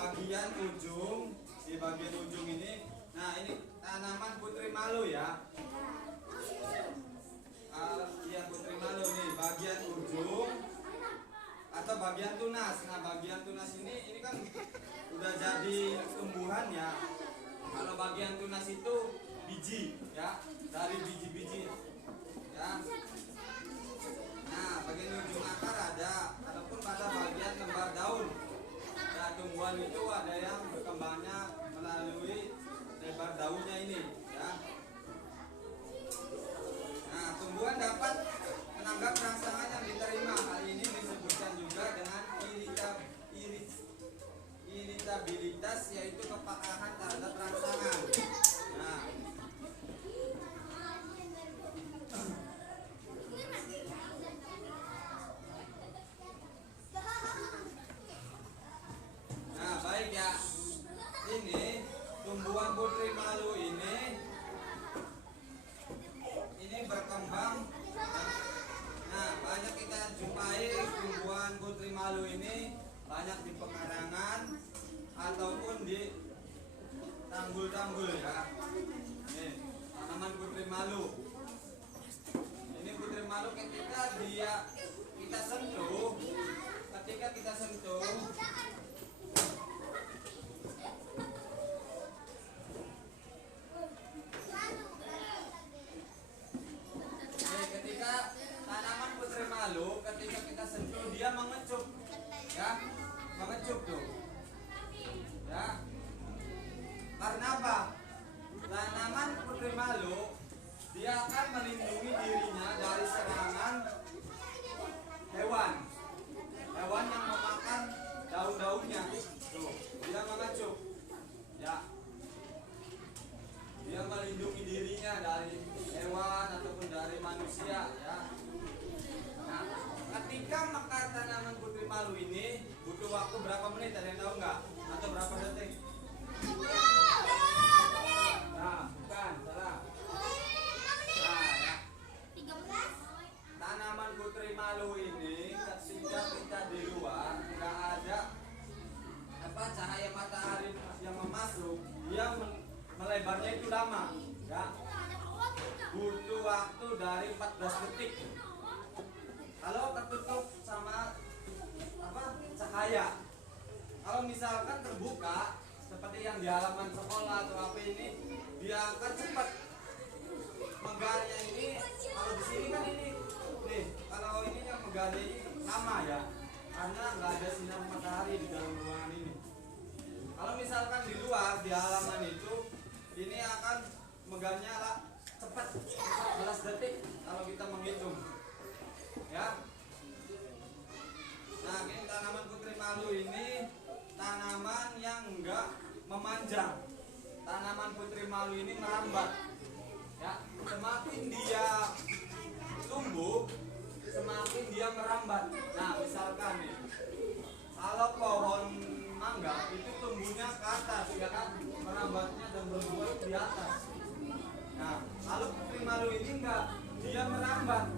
bagian ujung, di bagian ujung ini. Nah, ini tanaman putri malu ya. Iya, putri malu nih, bagian ujung atau bagian tunas. Nah, bagian tunas ini kan udah jadi tumbuhan ya. Kalau bagian tunas itu biji ya, dari biji-biji ya. Nah, bagian ujung akar ada, ataupun pada bagian lembar daun. Nah, tumbuhan itu ada yang berkembangnya melalui lebar daunnya ini ya. Nah, tumbuhan dapat menanggap rangsangan yang diterima. Hal ini disebutkan juga dengan iritabilitas, yaitu kepekahan terhadap rangsangan. Nah, baik ya. Ini tumbuhan putri malu ini berkembang. Nah, banyak kita jumpai tumbuhan putri malu ini banyak di pekarangan ataupun di tanggul-tanggul ya. Nih, tanaman putri malu. Ini putri malu ketika kita sentuh, ketika kita sentuh dia mengecup ya, mengecup tuh ya. Karena apa? Tanaman putri malu dia akan melindungi dirinya dari serangan hewan yang memakan daun-daunnya. Tuh, dia mengecup ya, dia melindungi dirinya dari hewan ataupun dari manusia ya. Nah, ketika mekar tanaman putri malu ini butuh waktu berapa menit? Ada yang tahu nggak? Atau berapa detik? Nah, bukan, salah. Nah, ya. Tanaman putri malu ini ketika kita di luar nggak ada cahaya matahari yang memasuk, dia melebarnya itu lama, ya. Butuh waktu dari 14 detik. Kalau tertutup sama cahaya, kalau misalkan terbuka seperti yang di halaman sekolah atau apa ini, dia akan cepat megarnya ini. Kalau di sini kan ini nih, kalau ini yang megarnya ini lama ya, karena nggak ada sinar matahari di dalam ruangan ini. Kalau misalkan di luar di halaman itu, ini akan megarnya cepat 14 detik kalau kita menghitung. Ya. Nah, ini tanaman putri malu ini tanaman yang enggak memanjang. Tanaman putri malu ini merambat. Ya, semakin dia tumbuh, semakin dia merambat. Nah, misalkan nih, kalau pohon mangga itu tumbuhnya ke atas, ya kan? Merambatnya dan berbuah di atas. Nah, kalau putri malu ini enggak, dia merambat.